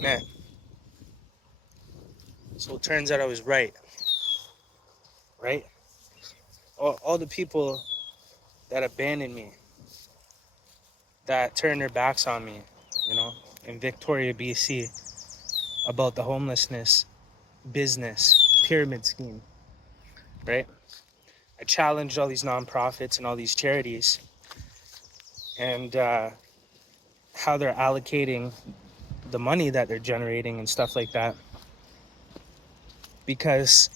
Man, so it turns out I was right, right? All the people that abandoned me, that turned their backs on me, you know, in Victoria, BC, about the homelessness business pyramid scheme, right? I challenged all these nonprofits and all these charities and how they're allocating the money that they're generating and stuff like that, because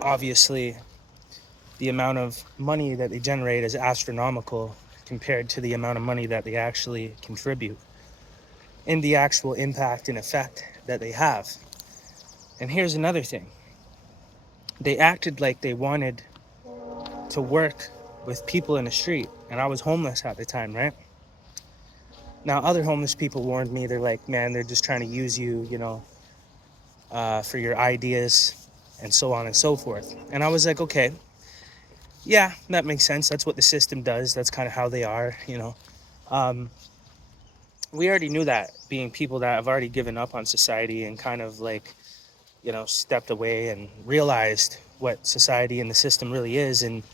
obviously the amount of money that they generate is astronomical compared to the amount of money that they actually contribute and the actual impact and effect that they have. And here's another thing. They acted like they wanted to work with people in the street, and I was homeless at the time, right? Now, other homeless people warned me. They're like, man, they're just trying to use you, for your ideas and so on and so forth. And I was like, okay, yeah, that makes sense. That's what the system does. That's kind of how they are, We already knew that, being people that have already given up on society and kind of like, stepped away and realized what society and the system really is, and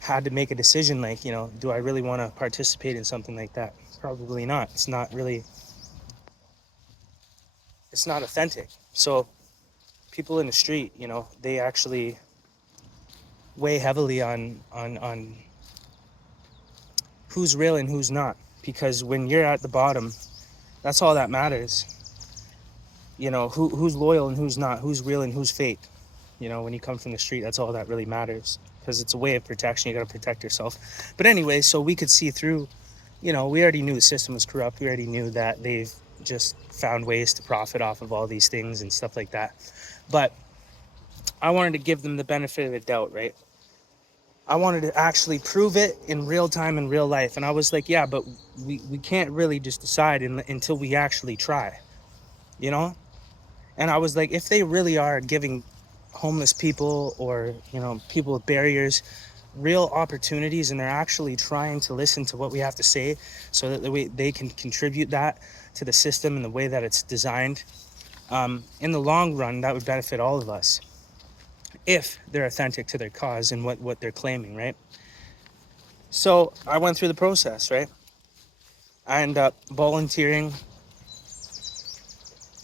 had to make a decision like, do I really want to participate in something like that? Probably not. It's not authentic. So people in the street, they actually weigh heavily on who's real and who's not, because when you're at the bottom, that's all that matters. Who's loyal and who's not, who's real and who's fake. When you come from the street, that's all that really matters, because it's a way of protection. You got to protect yourself. But anyway, so we could see through, we already knew the system was corrupt. We already knew that they've just found ways to profit off of all these things and stuff like that. But I wanted to give them the benefit of the doubt, right? I wanted to actually prove it in real time, in real life. And I was like, yeah, but we can't really just decide until we actually try, And I was like, if they really are giving homeless people or, people with barriers real opportunities, and they're actually trying to listen to what we have to say so that they can contribute that to the system in the way that it's designed, in the long run, that would benefit all of us if they're authentic to their cause and what they're claiming, right? So I went through the process, right? I ended up volunteering.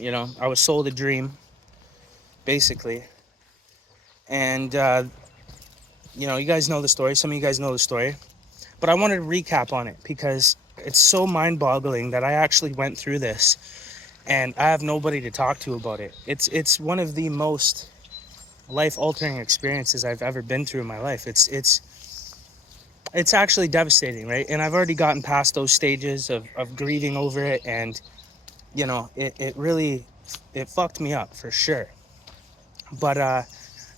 I was sold a dream, basically. And, you guys know the story. Some of you guys know the story. But I wanted to recap on it because it's so mind-boggling that I actually went through this and I have nobody to talk to about it. It's one of the most life-altering experiences I've ever been through in my life. It's actually devastating, right? And I've already gotten past those stages of grieving over it, and it really fucked me up for sure. But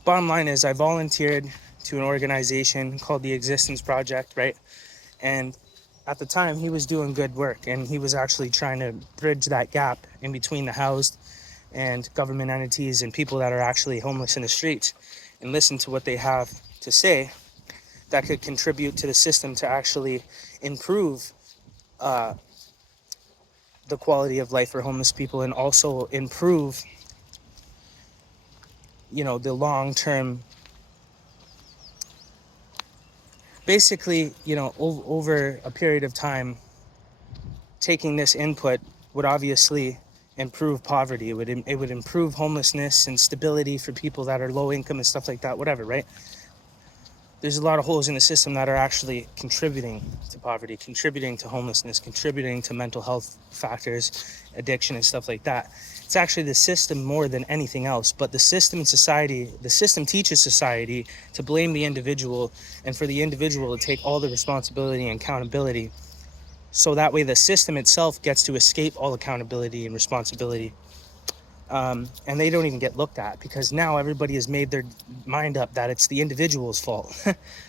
bottom line is, I volunteered to an organization called the Existence Project, right? And at the time, he was doing good work, and he was actually trying to bridge that gap in between the housed and government entities and people that are actually homeless in the streets, and listen to what they have to say that could contribute to the system to actually improve the quality of life for homeless people, and also improve, the long-term, basically, over a period of time, taking this input would obviously improve poverty. It would improve homelessness and stability for people that are low income and stuff like that, whatever, right? There's a lot of holes in the system that are actually contributing to poverty, contributing to homelessness, contributing to mental health factors, addiction and stuff like that. It's actually the system more than anything else. But the system teaches society to blame the individual, and for the individual to take all the responsibility and accountability. So that way the system itself gets to escape all accountability and responsibility. And they don't even get looked at, because now everybody has made their mind up that it's the individual's fault,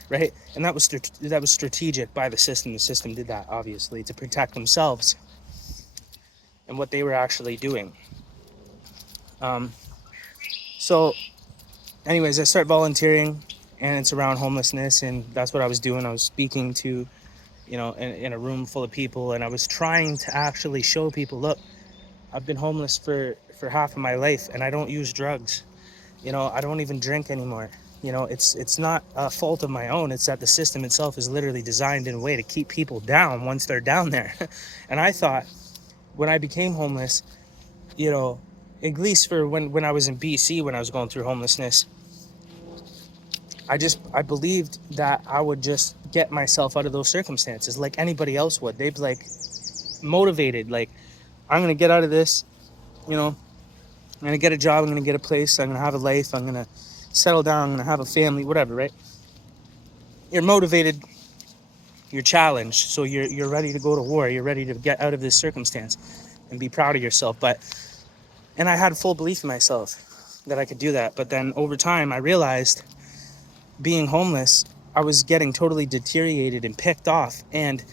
right? And that was strategic by the system. The system did that, obviously, to protect themselves and what they were actually doing. So anyways, I start volunteering, and it's around homelessness, and that's what I was doing. I was speaking to, in a room full of people, and I was trying to actually show people, look, I've been homeless for half of my life, and I don't use drugs. You know, I don't even drink anymore. You know, it's not a fault of my own. It's that the system itself is literally designed in a way to keep people down once they're down there. And I thought when I became homeless, you know, at least for when I was in BC, when I was going through homelessness, I believed that I would just get myself out of those circumstances like anybody else would. They'd be like motivated, like, I'm gonna get out of this, you know, I'm gonna get a job, I'm gonna get a place, I'm gonna have a life, I'm gonna settle down, I'm gonna have a family, whatever, right? You're motivated, you're challenged, so you're ready to go to war, you're ready to get out of this circumstance and be proud of yourself. And I had full belief in myself that I could do that. But then over time I realized being homeless, I was getting totally deteriorated and picked off. And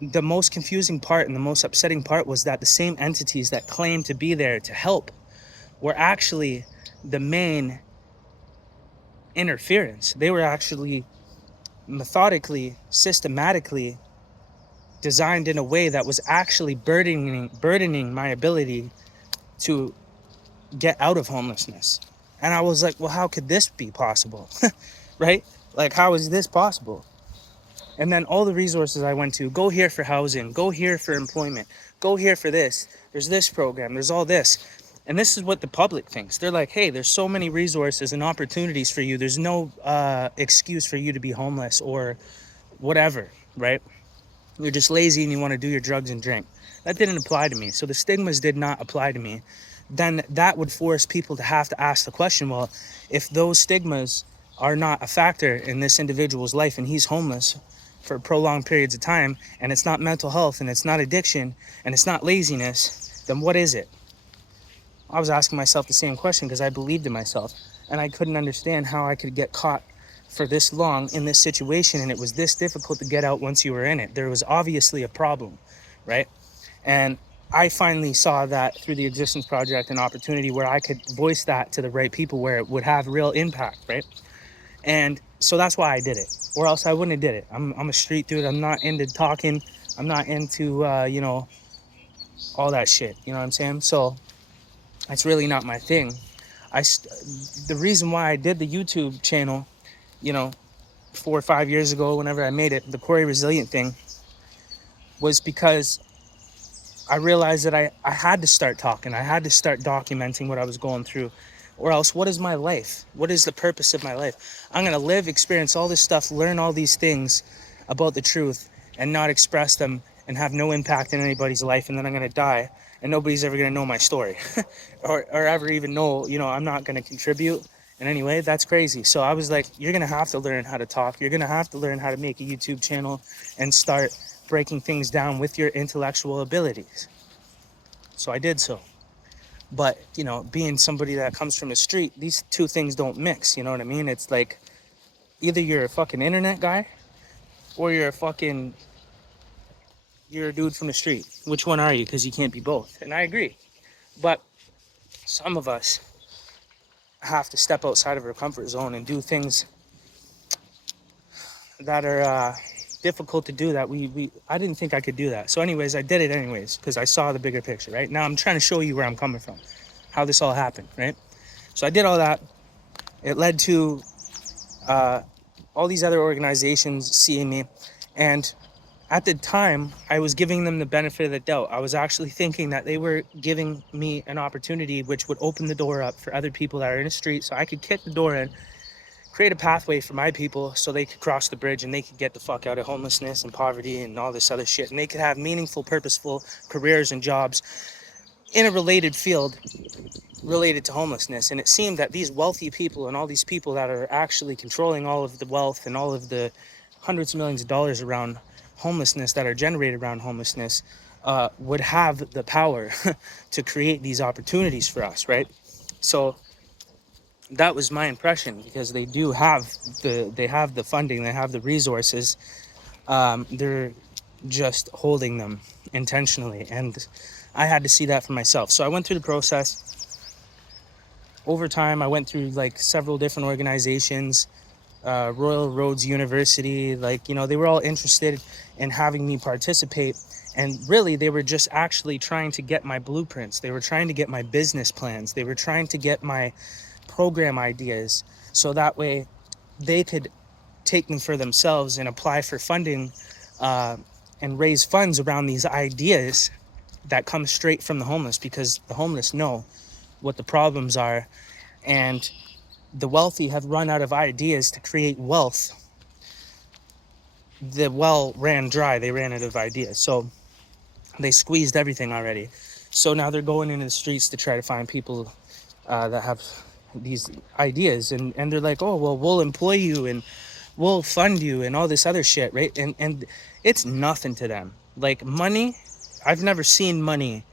the most confusing part and the most upsetting part was that the same entities that claimed to be there to help were actually the main interference. They were actually methodically, systematically designed in a way that was actually burdening my ability to get out of homelessness. And I was like, well, how could this be possible? Right? Like, how is this possible? And then all the resources I went to, go here for housing, go here for employment, go here for this, there's this program, there's all this. And this is what the public thinks. They're like, hey, there's so many resources and opportunities for you. There's no excuse for you to be homeless or whatever, right? You're just lazy and you want to do your drugs and drink. That didn't apply to me. So the stigmas did not apply to me. Then that would force people to have to ask the question, well, if those stigmas are not a factor in this individual's life and he's homeless for prolonged periods of time, and it's not mental health and it's not addiction and it's not laziness, then what is it? I was asking myself the same question because I believed in myself, and I couldn't understand how I could get caught for this long in this situation and it was this difficult to get out once you were in it. There was obviously a problem, right? And I finally saw that through the Existence Project, an opportunity where I could voice that to the right people where it would have real impact, right? And so that's why I did it, or else I wouldn't have did it. I'm a street dude. I'm not into talking. I'm not into, you know, all that shit. You know what I'm saying? So it's really not my thing. The reason why I did the YouTube channel, you know, 4 or 5 years ago, whenever I made it, the Corey Resilient thing, was because I realized that I had to start talking. I had to start documenting what I was going through, or else what is my life? What is the purpose of my life? I'm going to live, experience all this stuff, learn all these things about the truth and not express them and have no impact in anybody's life. And then I'm going to die and nobody's ever going to know my story or ever even know, you know, I'm not going to contribute in any way. That's crazy. So I was like, you're going to have to learn how to talk. You're going to have to learn how to make a YouTube channel and start breaking things down with your intellectual abilities. So I did so. But, you know, being somebody that comes from the street, these two things don't mix, you know what I mean? It's like, either you're a fucking internet guy or you're a dude from the street. Which one are you? Because you can't be both. And I agree. But some of us have to step outside of our comfort zone and do things that are difficult to do that I didn't think I could do that. So anyways, I did it anyways because I saw the bigger picture, right? Now I'm trying to show you where I'm coming from, how this all happened, right? So I did all that. It led to all these other organizations seeing me, and at the time I was giving them the benefit of the doubt. I was actually thinking that they were giving me an opportunity which would open the door up for other people that are in the street, so I could kick the door in, create a pathway for my people so they could cross the bridge and they could get the fuck out of homelessness and poverty and all this other shit, and they could have meaningful, purposeful careers and jobs in a related field related to homelessness. And it seemed that these wealthy people and all these people that are actually controlling all of the wealth and all of the hundreds of millions of dollars around homelessness that are generated around homelessness would have the power to create these opportunities for us, right? So that was my impression, because they do have the funding, they have the resources. They're just holding them intentionally, and I had to see that for myself. So I went through the process. Over time, I went through like several different organizations, Royal Roads University, like, you know, they were all interested in having me participate And really, they were just actually trying to get my blueprints. They were trying to get my business plans. They were trying to get my program ideas, so that way they could take them for themselves and apply for funding, and raise funds around these ideas that come straight from the homeless, because the homeless know what the problems are, and the wealthy have run out of ideas to create wealth. The well ran dry. They ran out of ideas, so they squeezed everything already. So now they're going into the streets to try to find people that have these ideas, and they're like, oh well, we'll employ you and we'll fund you and all this other shit, right? And it's nothing to them. Like, money, I've never seen money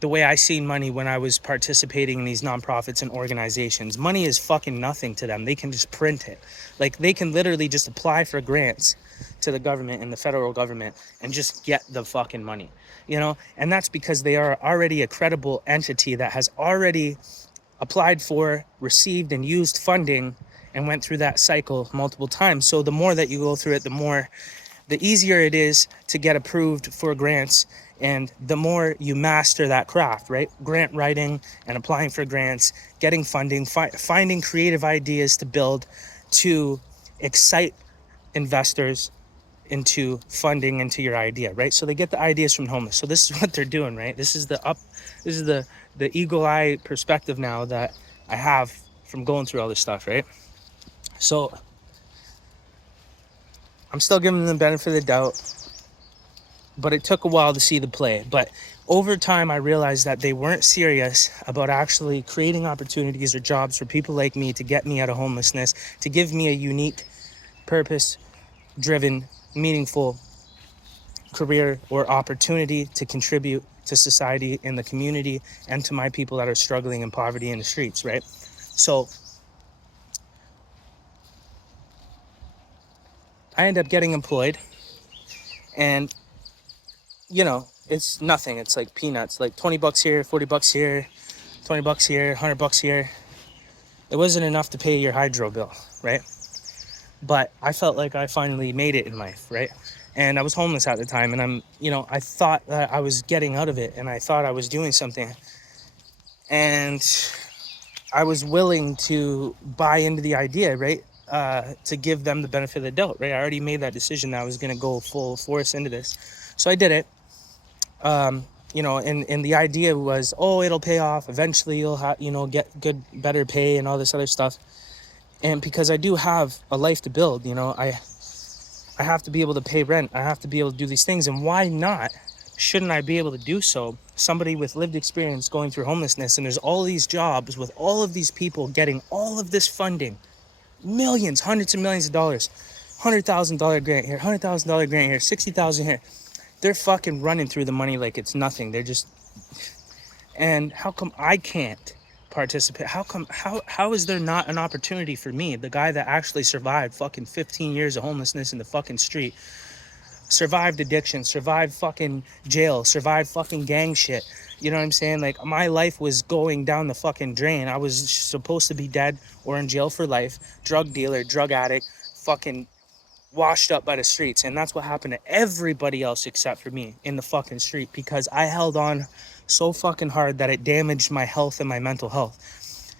the way I seen money when I was participating in these nonprofits and organizations. Money is fucking nothing to them. They can just print it. Like, they can literally just apply for grants to the government and the federal government and just get the fucking money, you know? And that's because they are already a credible entity that has already applied for, received, and used funding and went through that cycle multiple times. So the more that you go through it, the easier it is to get approved for grants, and the more you master that craft, right? Grant writing and applying for grants, getting funding, finding creative ideas to build, to excite investors into funding into your idea, right? So they get the ideas from homeless. So this is what they're doing, right? This is the eagle eye perspective now that I have from going through all this stuff, right? So I'm still giving them the benefit of the doubt, but it took a while to see the play. But over time, I realized that they weren't serious about actually creating opportunities or jobs for people like me to get me out of homelessness, to give me a unique, purpose-driven, meaningful career or opportunity to contribute to society and the community and to my people that are struggling in poverty in the streets, right? So I end up getting employed, and you know, it's nothing. It's like peanuts, like 20 bucks here, 40 bucks here, 20 bucks here, 100 bucks here. It wasn't enough to pay your hydro bill, right? But I felt like I finally made it in life, right? And I was homeless at the time, and I thought that I was getting out of it, and I thought I was doing something. And I was willing to buy into the idea, right? To give them the benefit of the doubt, right? I already made that decision that I was going to go full force into this. So I did it. And the idea was, oh, it'll pay off. Eventually you'll get better pay and all this other stuff. And because I do have a life to build, I have to be able to pay rent. I have to be able to do these things. And why not? Shouldn't I be able to do so? Somebody with lived experience going through homelessness, and there's all these jobs with all of these people getting all of this funding, millions, hundreds of millions of dollars, $100,000 grant here, $100,000 grant here, 60,000 here. They're fucking running through the money like it's nothing. And how come I can't participate? How is there not an opportunity for me, the guy that actually survived fucking 15 years of homelessness in the fucking street, survived addiction, survived fucking jail, survived fucking gang shit? You know what I'm saying? Like, my life was going down the fucking drain. I was supposed to be dead or in jail for life, drug dealer, drug addict, fucking washed up by the streets. And that's what happened to everybody else except for me in the fucking street, because I held on so fucking hard that it damaged my health and my mental health.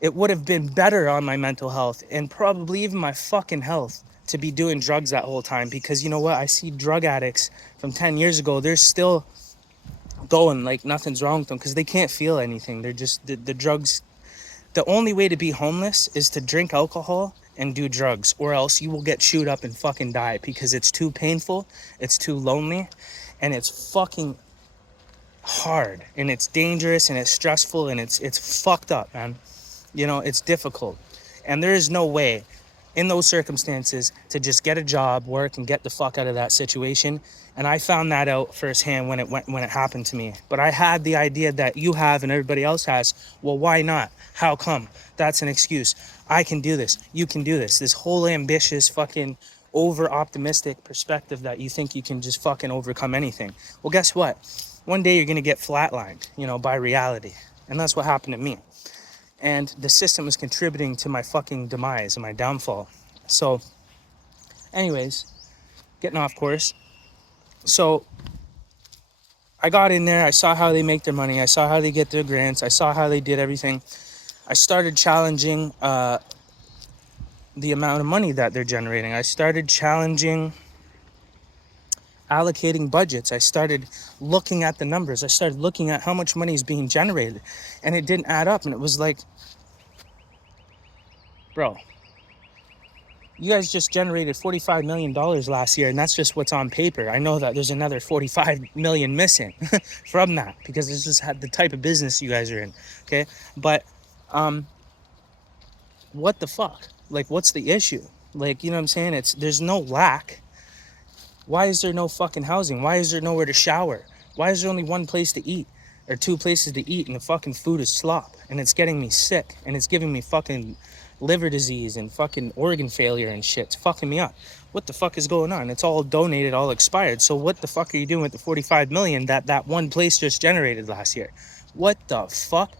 It would have been better on my mental health and probably even my fucking health to be doing drugs that whole time, because you know what? I see drug addicts from 10 years ago, they're still going like nothing's wrong with them because they can't feel anything. They're just the drugs. The only way to be homeless is to drink alcohol and do drugs, or else you will get chewed up and fucking die, because it's too painful, it's too lonely, and it's fucking hard, and it's dangerous, and it's stressful, and it's fucked up, man. It's difficult, and there is no way in those circumstances to just get a job, work, and get the fuck out of that situation. And I found that out firsthand when it happened to me. But I had the idea that you have and everybody else has. Well, why not? How come? That's an excuse. I can do this. You can do this. This whole ambitious fucking over-optimistic perspective that you think you can just fucking overcome anything. Well, guess what? One day you're going to get flatlined, by reality. And that's what happened to me. And the system was contributing to my fucking demise and my downfall. So, anyways, getting off course. So, I got in there, I saw how they make their money, I saw how they get their grants, I saw how they did everything. I started challenging the amount of money that they're generating. I started challenging allocating budgets. I started looking at the numbers. I started looking at how much money is being generated, and it didn't add up. And it was like, bro, you guys just generated $45 million last year, and that's just what's on paper. I know that there's another 45 million missing from that, because this is the type of business you guys are in, okay? But what the fuck? Like, what's the issue? Like, you know what I'm saying? There's no lack. Why is there no fucking housing? Why is there nowhere to shower? Why is there only one place to eat? Or two places to eat, and the fucking food is slop, and it's getting me sick, and it's giving me fucking liver disease and fucking organ failure and shit. It's fucking me up. What the fuck is going on? It's all donated, all expired. So what the fuck are you doing with the 45 million that one place just generated last year? What the fuck?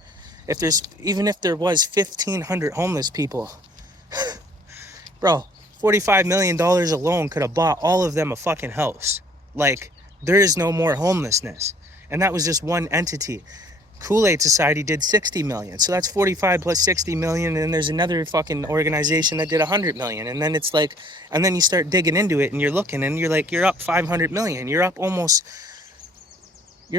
Even if there was 1,500 homeless people, bro, $45 million alone could have bought all of them a fucking house. Like, there is no more homelessness. And that was just one entity. Kool-Aid Society did 60 million. So that's 45 plus 60 million. And then there's another fucking organization that did 100 million. And then it's like, and then you start digging into it and you're looking and you're like, you're up 500 million. You're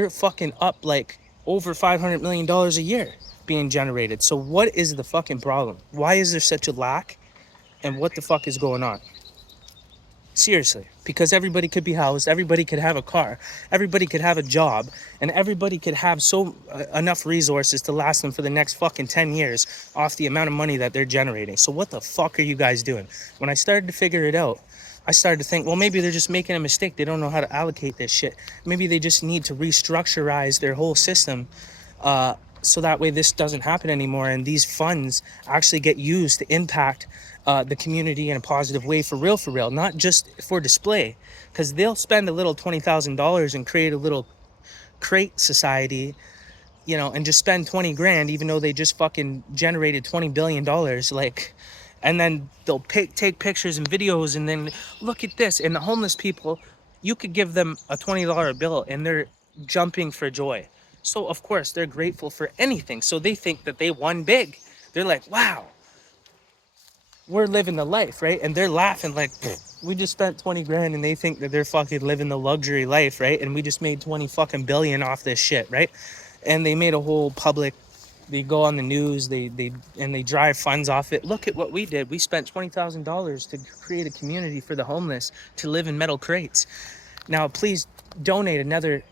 fucking up like over $500 million a year being generated. So what is the fucking problem? Why is there such a lack? And what the fuck is going on? Seriously, because everybody could be housed, everybody could have a car, everybody could have a job, and everybody could have enough resources to last them for the next fucking 10 years off the amount of money that they're generating. So what the fuck are you guys doing? When I started to figure it out, I started to think, well, maybe they're just making a mistake. They don't know how to allocate this shit. Maybe they just need to restructurize their whole system, so that way this doesn't happen anymore, and these funds actually get used to impact the community in a positive way, for real, not just for display. Because they'll spend a little $20,000 and create a little crate society, you know, and just spend 20 grand, even though they just fucking generated $20 billion. Like, and then they'll take pictures and videos, and then look at this. And the homeless people, you could give them a $20 bill and they're jumping for joy. So of course they're grateful for anything. So they think that they won big. They're like, wow, we're living the life, right? And they're laughing like, we just spent 20 grand, and they think that they're fucking living the luxury life, right? And we just made 20 fucking billion off this shit, right? And they made a whole public, they go on the news, they drive funds off it. Look at what we did. We spent $20,000 to create a community for the homeless to live in metal crates. Now please donate another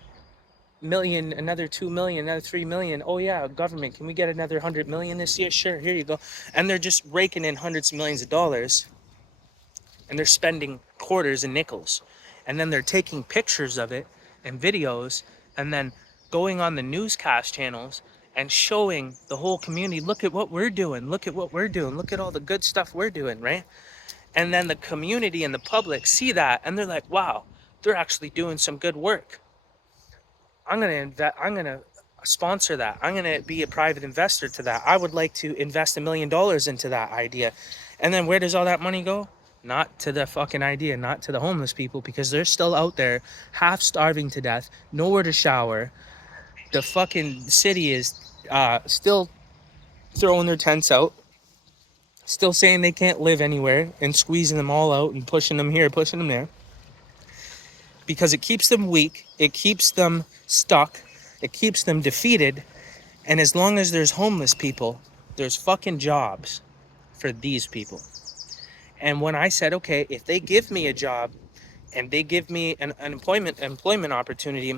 million, another 2 million, another 3 million. Oh yeah, government, can we get another 100 million this year? Sure, here you go. And they're just raking in hundreds of millions of dollars, and they're spending quarters and nickels, and then they're taking pictures of it and videos, and then going on the newscast channels and showing the whole community, look at what we're doing, look at what we're doing, look at all the good stuff we're doing, right? And then the community and the public see that, and they're like, wow, they're actually doing some good work. I'm gonna sponsor that. I'm gonna be a private investor to that. I would like to invest $1 million into that idea. And then where does all that money go? Not to the fucking idea, not to the homeless people, because they're still out there half starving to death, nowhere to shower. The fucking city is still throwing their tents out, still saying they can't live anywhere, and squeezing them all out and pushing them here, pushing them there. Because it keeps them weak, it keeps them stuck, it keeps them defeated. And as long as there's homeless people, there's fucking jobs for these people. And when I said, okay, if they give me a job and they give me an employment opportunity,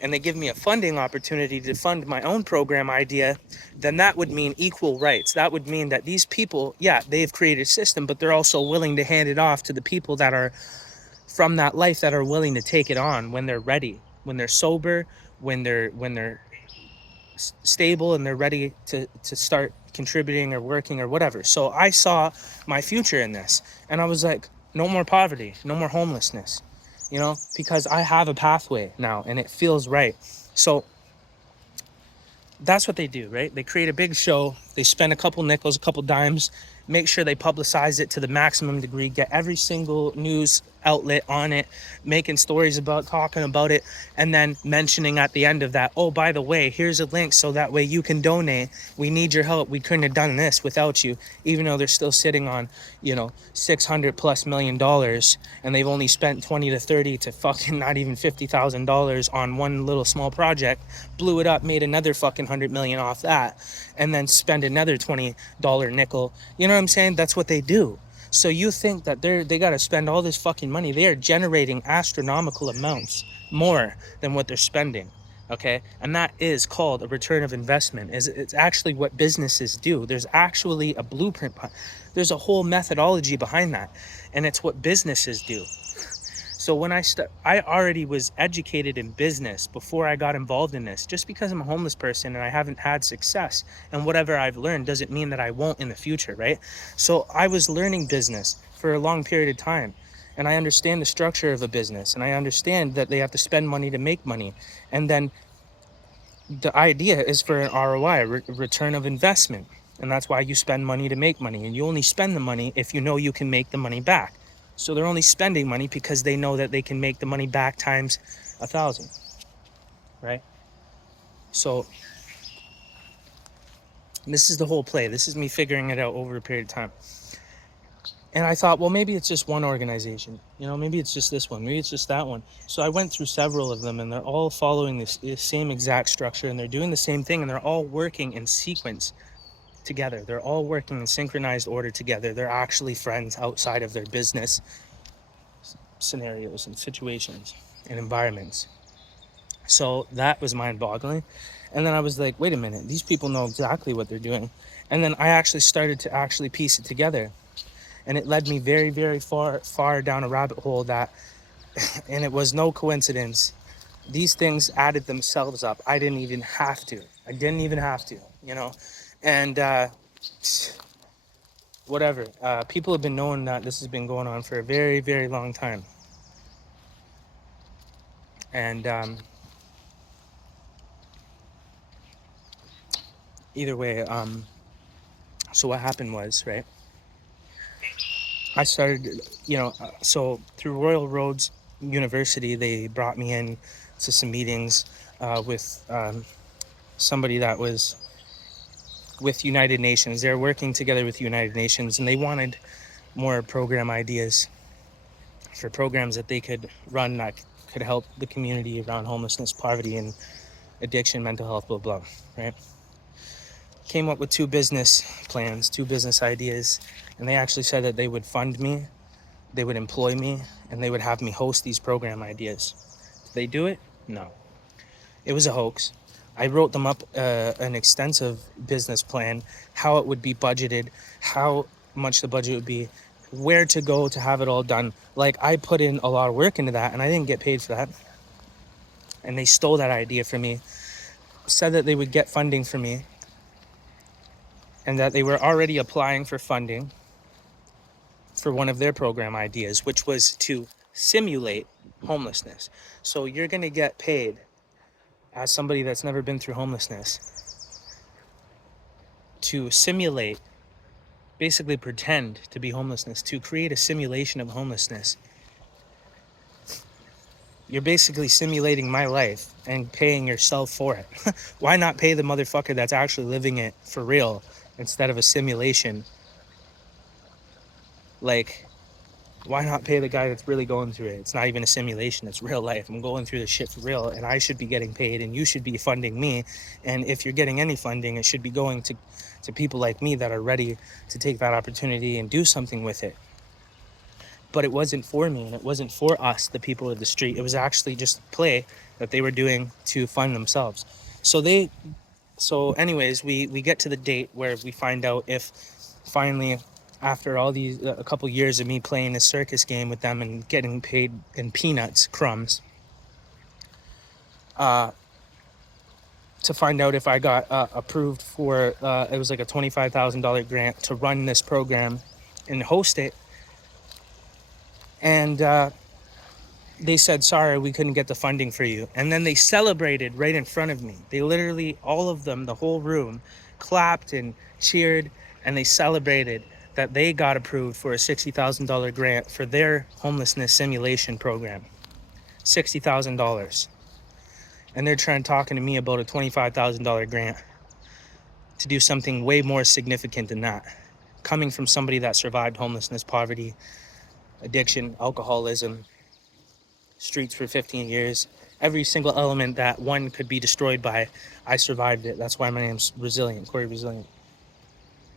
and they give me a funding opportunity to fund my own program idea, then that would mean equal rights. That would mean that these people, yeah, they've created a system, but they're also willing to hand it off to the people that are from that life, that are willing to take it on when they're ready, when they're sober, when they're stable, and they're ready to start contributing or working or whatever. So I saw my future in this, and I was like, no more poverty, no more homelessness, you know, because I have a pathway now and it feels right. So that's what they do, right? They create a big show, they spend a couple nickels, a couple dimes, make sure they publicize it to the maximum degree, get every single news outlet on it, making stories about, talking about it, and then mentioning at the end of that, oh, by the way, here's a link so that way you can donate. We need your help. We couldn't have done this without you, even though they're still sitting on, you know, $600+ million, and they've only spent 20 to 30 to fucking not even $50,000 on one little small project, blew it up, made another fucking 100 million off that, and then spend another $20 nickel. You know what I'm saying? That's what they do. So you think that they got to spend all this fucking money. They are generating astronomical amounts more than what they're spending. Okay, and that is called a return of investment. It's actually what businesses do. There's actually a blueprint. There's a whole methodology behind that, and it's what businesses do. So when I already was educated in business before I got involved in this. Just because I'm a homeless person and I haven't had success, and whatever I've learned doesn't mean that I won't in the future, right? So I was learning business for a long period of time, and I understand the structure of a business, and I understand that they have to spend money to make money, and then the idea is for an ROI, return of investment, and that's why you spend money to make money, and you only spend the money if you know you can make the money back. So they're only spending money because they know that they can make the money back times 1,000, right? So this is the whole play. This is me figuring it out over a period of time. And I thought, well, maybe it's just one organization. You know, maybe it's just this one. Maybe it's just that one. So I went through several of them, and they're all following this same exact structure, and they're doing the same thing, and they're all working in sequence together. They're all working in synchronized order together. They're actually friends outside of their business scenarios and situations and environments. So that was mind-boggling. And then I was like, wait a minute, these people know exactly what they're doing. And then I actually started to actually piece it together. And it led me very, very far down a rabbit hole that, and it was no coincidence. These things added themselves up. I didn't even have to, you know? And whatever. People have been knowing that this has been going on for a very, very long time. And either way, so what happened was, right, I started, so through Royal Roads University, they brought me in to some meetings with somebody that was with United Nations. They're working together with United Nations, and they wanted more program ideas for programs that they could run that could help the community around homelessness, poverty, and addiction, mental health, blah, blah, right? Came up with two business plans, two business ideas, and they actually said that they would fund me, they would employ me, and they would have me host these program ideas. Did they do it? No. It was a hoax. I wrote them up an extensive business plan, how it would be budgeted, how much the budget would be, where to go to have it all done. Like, I put in a lot of work into that, and I didn't get paid for that. And they stole that idea from me, said that they would get funding for me, and that they were already applying for funding for one of their program ideas, which was to simulate homelessness. So you're going to get paid as somebody that's never been through homelessness to simulate, basically pretend to be homelessness, to create a simulation of homelessness. You're basically simulating my life and paying yourself for it. Why not pay the motherfucker that's actually living it for real instead of a simulation? Like, why not pay the guy that's really going through it? It's not even a simulation, it's real life. I'm going through this shit for real, and I should be getting paid, and you should be funding me. And if you're getting any funding, it should be going to people like me that are ready to take that opportunity and do something with it. But it wasn't for me, and it wasn't for us, the people of the street. It was actually just a play that they were doing to fund themselves. So anyways, we get to the date where we find out if finally, after all these, a couple years of me playing this circus game with them and getting paid in peanuts, crumbs, to find out if I got approved for, it was like a $25,000 grant to run this program and host it. And they said, sorry, we couldn't get the funding for you. And then they celebrated right in front of me. They literally, all of them, the whole room, clapped and cheered, and they celebrated that they got approved for a $60,000 grant for their homelessness simulation program. $60,000. And they're talking to me about a $25,000 grant to do something way more significant than that. Coming from somebody that survived homelessness, poverty, addiction, alcoholism, streets for 15 years, every single element that one could be destroyed by, I survived it. That's why my name's Resilient, Corey Resilient.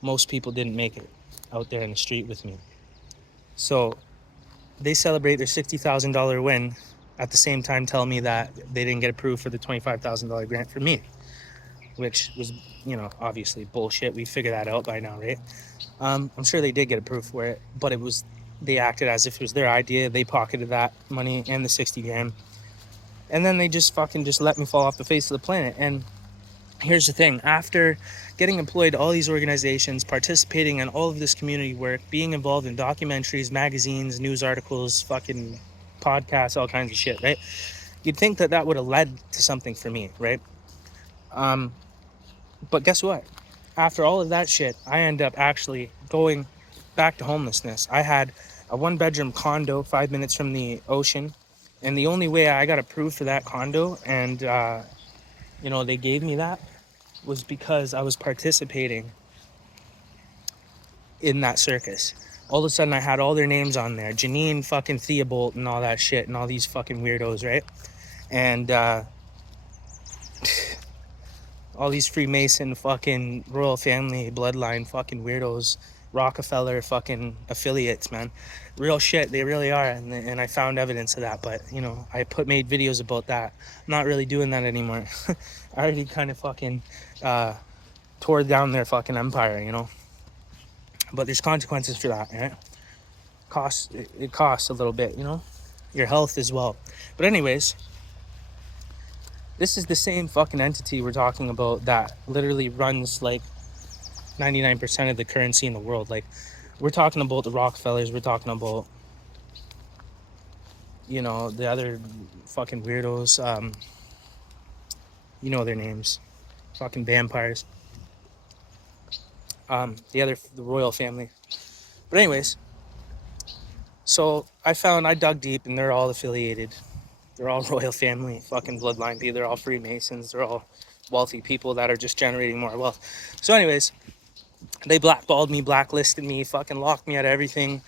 Most people didn't make it out there in the street with me. So they celebrate their $60,000 win at the same time telling me that they didn't get approved for the $25,000 grant for me, which was, you know, obviously bullshit. We figured that out by now, right? I'm sure they did get approved for it, but they acted as if it was their idea. They pocketed that money and the 60 grand. And then they just let me fall off the face of the planet. And here's the thing. After getting employed to all these organizations, participating in all of this community work, being involved in documentaries, magazines, news articles, fucking podcasts, all kinds of shit, right? You'd think that would have led to something for me, right? But guess what? After all of that shit, I end up actually going back to homelessness. I had a 1-bedroom condo 5 minutes from the ocean. And the only way I got approved for that condo and, they gave me that was because I was participating in that circus. All of a sudden I had all their names on there. Janine fucking Theobald and all that shit and all these fucking weirdos, right? And all these Freemason fucking royal family bloodline fucking weirdos, Rockefeller fucking affiliates, man. Real shit, they really are. And I found evidence of that, but I made videos about that. I'm not really doing that anymore. I already kind of fucking tore down their fucking empire, but there's consequences for that, right? It costs a little bit, your health as well. But anyways, this is the same fucking entity we're talking about that literally runs like 99% of the currency in the world. Like, we're talking about the Rockefellers, we're talking about the other fucking weirdos, their names, fucking vampires, the royal family. But anyways, so I dug deep, and they're all affiliated. They're all royal family, fucking bloodline people. They're all Freemasons. They're all wealthy people that are just generating more wealth. So anyways, they blackballed me, blacklisted me, fucking locked me out of everything.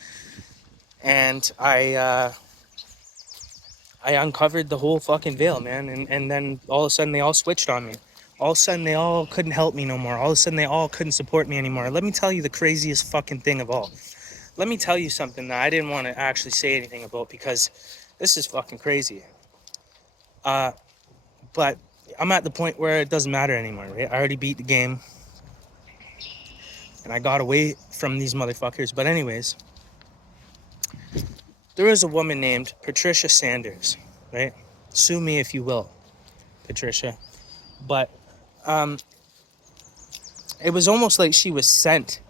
And I uncovered the whole fucking veil, man. And then all of a sudden they all switched on me. All of a sudden they all couldn't help me no more. All of a sudden they all couldn't support me anymore. Let me tell you the craziest fucking thing of all. Let me tell you something that I didn't want to actually say anything about because this is fucking crazy. But I'm at the point where it doesn't matter anymore, right? I already beat the game. And I got away from these motherfuckers. But anyways, there was a woman named Patricia Sanders, right? Sue me if you will, Patricia. But it was almost like she was sent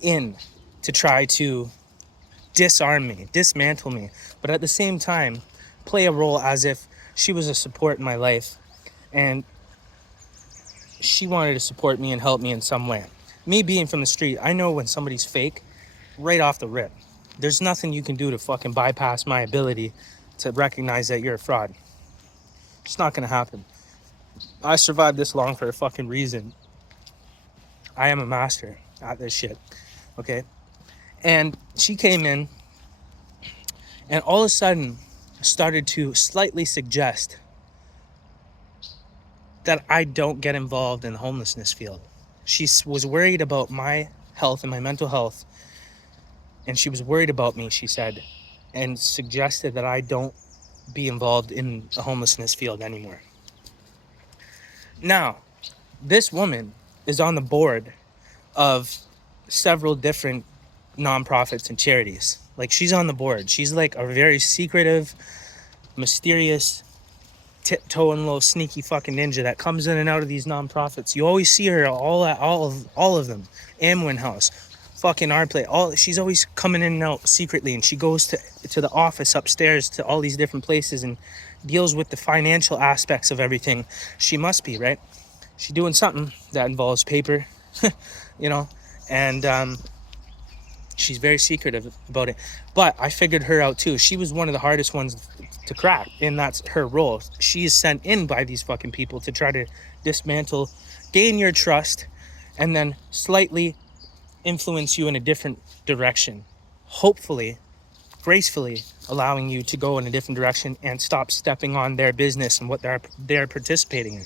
in to try to disarm me, dismantle me, but at the same time play a role as if she was a support in my life and she wanted to support me and help me in some way. Me being from the street, I know when somebody's fake right off the rip. There's nothing you can do to fucking bypass my ability to recognize that you're a fraud. It's not gonna happen. I survived this long for a fucking reason. I am a master at this shit, okay? And she came in and all of a sudden started to slightly suggest that I don't get involved in the homelessness field. She was worried about my health and my mental health, and she was worried about me, she said, and suggested that I don't be involved in the homelessness field anymore. Now, this woman is on the board of several different nonprofits and charities. Like, she's on the board. She's like a very secretive, mysterious, tiptoeing little sneaky fucking ninja that comes in and out of these nonprofits. You always see her all of them. Amwin House, fucking Our Play. She's always coming in and out secretly, and she goes to the office upstairs to all these different places and deals with the financial aspects of everything. She must be, right? She's doing something that involves paper, and She's very secretive about it. But I figured her out too. She was one of the hardest ones to crack, and that's her role. She is sent in by these fucking people to try to dismantle, gain your trust, and then slightly influence you in a different direction. Hopefully, gracefully allowing you to go in a different direction and stop stepping on their business and what they're participating in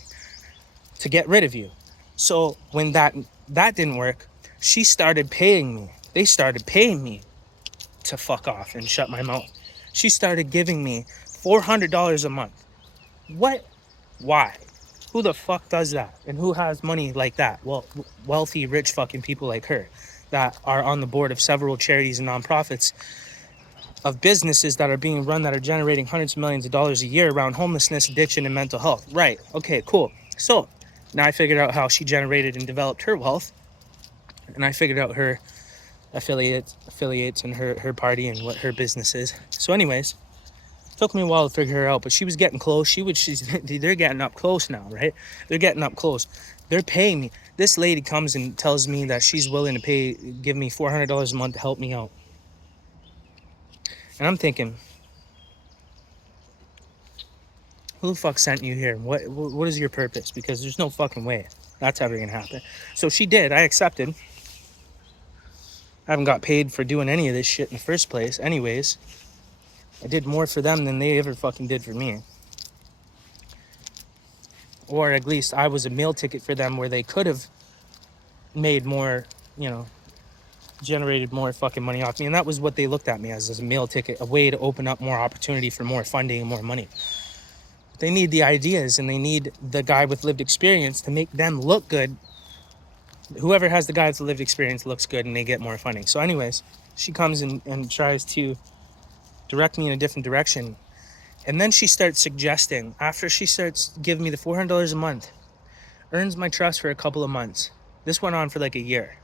to get rid of you. So when that didn't work, she started paying me. They started paying me to fuck off and shut my mouth. She started giving me $400 a month. What? Why? Who the fuck does that? And who has money like that? Well, wealthy, rich fucking people like her that are on the board of several charities and nonprofits of businesses that are being run that are generating hundreds of millions of dollars a year around homelessness, addiction, and mental health. Right. Okay, cool. So now I figured out how she generated and developed her wealth. And I figured out her affiliates and her party and what her business is. So anyways, took me a while to figure her out, but she was getting close. They're getting up close now, right? They're getting up close. They're paying me. This lady comes and tells me that she's willing to give me $400 a month to help me out. And I'm thinking, who the fuck sent you here? What is your purpose? Because there's no fucking way that's ever gonna happen. So she did. I accepted. I haven't got paid for doing any of this shit in the first place. Anyways, I did more for them than they ever fucking did for me. Or at least I was a meal ticket for them where they could have made more, generated more fucking money off me. And that was what they looked at me as a meal ticket, a way to open up more opportunity for more funding and more money. They need the ideas and they need the guy with lived experience to make them look good. Whoever has the guy with lived experience looks good and they get more funding. So anyways, she comes and tries to direct me in a different direction. And then she starts suggesting, after she starts giving me the $400 a month, earns my trust for a couple of months. This went on for like a year.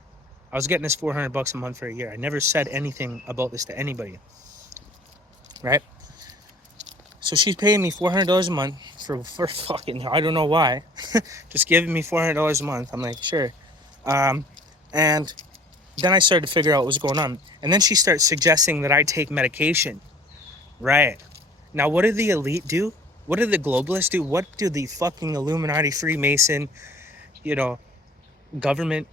I was getting this $400 a month for a year. I never said anything about this to anybody. Right? So she's paying me $400 a month for fucking, I don't know why. Just giving me $400 a month. I'm like, sure. And then I started to figure out what was going on. And then she starts suggesting that I take medication. Right. Now, what do the elite do? What do the globalists do? What do the fucking Illuminati, Freemason, government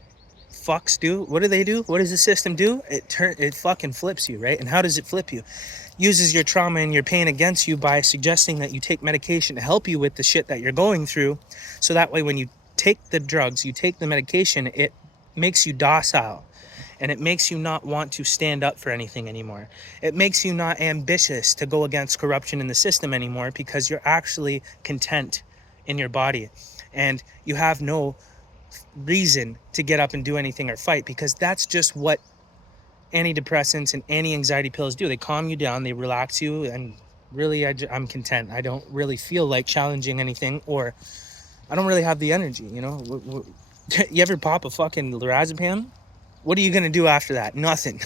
fucks do? What do they do? What does the system do? It fucking flips you, right? And how does it flip you? Uses your trauma and your pain against you by suggesting that you take medication to help you with the shit that you're going through. So that way when you take the drugs, you take the medication, it makes you docile. And it makes you not want to stand up for anything anymore. It makes you not ambitious to go against corruption in the system anymore because you're actually content in your body. And you have no reason to get up and do anything or fight because that's just what antidepressants and anti-anxiety pills do. They calm you down, they relax you, and really I'm content. I don't really feel like challenging anything, or I don't really have the energy, You ever pop a fucking lorazepam? What are you going to do after that? Nothing.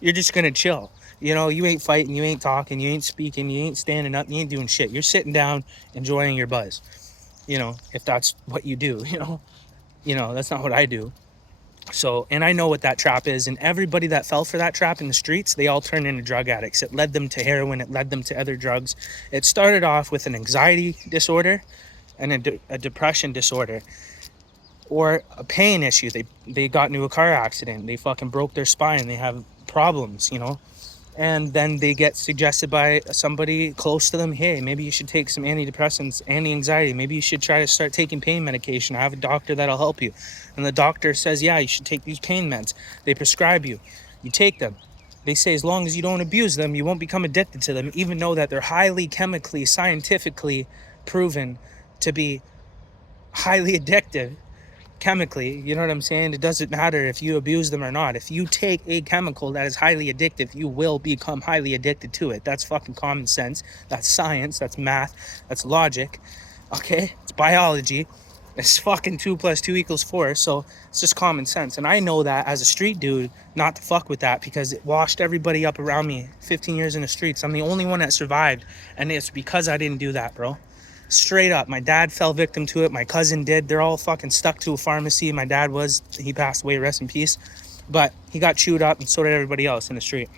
You're just going to chill. You ain't fighting, you ain't talking, you ain't speaking, you ain't standing up, you ain't doing shit. You're sitting down, enjoying your buzz. If that's what you do, that's not what I do. So, and I know what that trap is. And everybody that fell for that trap in the streets, they all turned into drug addicts. It led them to heroin. It led them to other drugs. It started off with an anxiety disorder and a depression disorder. Or a pain issue. They got into a car accident. They fucking broke their spine. They have problems, And then they get suggested by somebody close to them, hey, maybe you should take some antidepressants, anti-anxiety. Maybe you should try to start taking pain medication. I have a doctor that'll help you. And the doctor says, yeah, you should take these pain meds. They prescribe you. You take them. They say as long as you don't abuse them, you won't become addicted to them, even though that they're highly chemically, scientifically proven to be highly addictive. Chemically, you know what I'm saying? It doesn't matter if you abuse them or not. If you take a chemical that is highly addictive, you will become highly addicted to it. That's fucking common sense. That's science. That's math. That's logic. Okay? It's biology. It's fucking 2 + 2 = 4. So it's just common sense. And I know that as a street dude, not to fuck with that because it washed everybody up around me. 15 years in the streets. I'm the only one that survived. And it's because I didn't do that, bro. Straight up. My dad fell victim to it. My cousin did. They're all fucking stuck to a pharmacy. My dad he passed away, rest in peace. But he got chewed up, and so did everybody else in the street.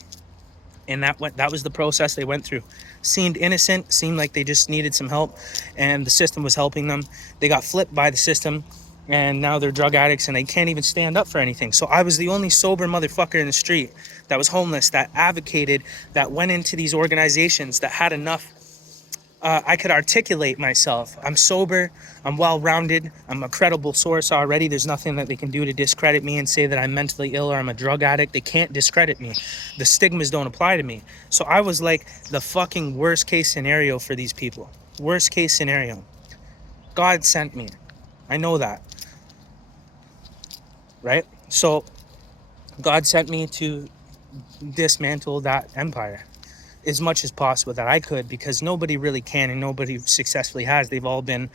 And that was the process they went through. Seemed innocent, seemed like they just needed some help, and the system was helping them. They got flipped by the system, and now they're drug addicts, and they can't even stand up for anything. So I was the only sober motherfucker in the street that was homeless, that advocated, that went into these organizations, that had enough. I could articulate myself. I'm sober, I'm well-rounded, I'm a credible source already. There's nothing that they can do to discredit me and say that I'm mentally ill or I'm a drug addict. They can't discredit me. The stigmas don't apply to me. So I was like the fucking worst case scenario for these people. Worst case scenario. God sent me. I know that. Right? So God sent me to dismantle that empire as much as possible that I could, because nobody really can and nobody successfully has. They've all been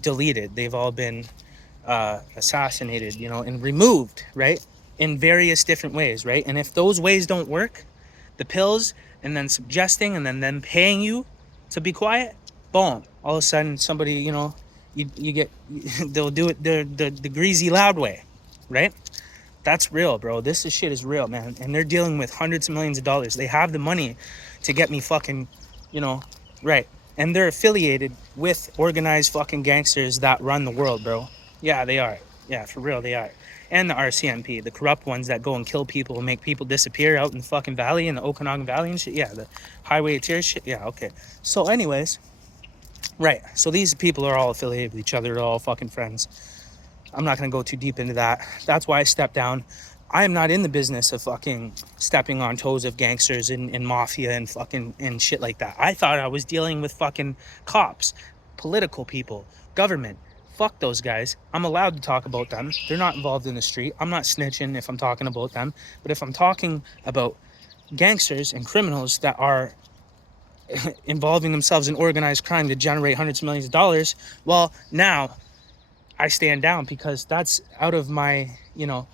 deleted. They've all been assassinated, you know, and removed, right? In various different ways, right? And if those ways don't work, the pills and then suggesting and then them paying you to be quiet, boom, all of a sudden somebody, you know, you get, they'll do it the greasy loud way, right? That's real, bro. This shit is real, man. And they're dealing with hundreds of millions of dollars. They have the money to get me fucking, you know, right. And they're affiliated with organized fucking gangsters that run the world, bro. Yeah, they are. Yeah, for real, they are. And the RCMP, the corrupt ones that go and kill people and make people disappear out in the fucking valley, in the Okanagan Valley and shit. Yeah, the highway of tears shit. Yeah, okay. So anyways, right. So these people are all affiliated with each other. They're all fucking friends. I'm not going to go too deep into that. That's why I stepped down. I am not in the business of fucking stepping on toes of gangsters and mafia and fucking and shit like that. I thought I was dealing with fucking cops, political people, government. Fuck those guys. I'm allowed to talk about them. They're not involved in the street. I'm not snitching if I'm talking about them. But if I'm talking about gangsters and criminals that are involving themselves in organized crime to generate hundreds of millions of dollars, well, now I stand down, because that's out of my, you know,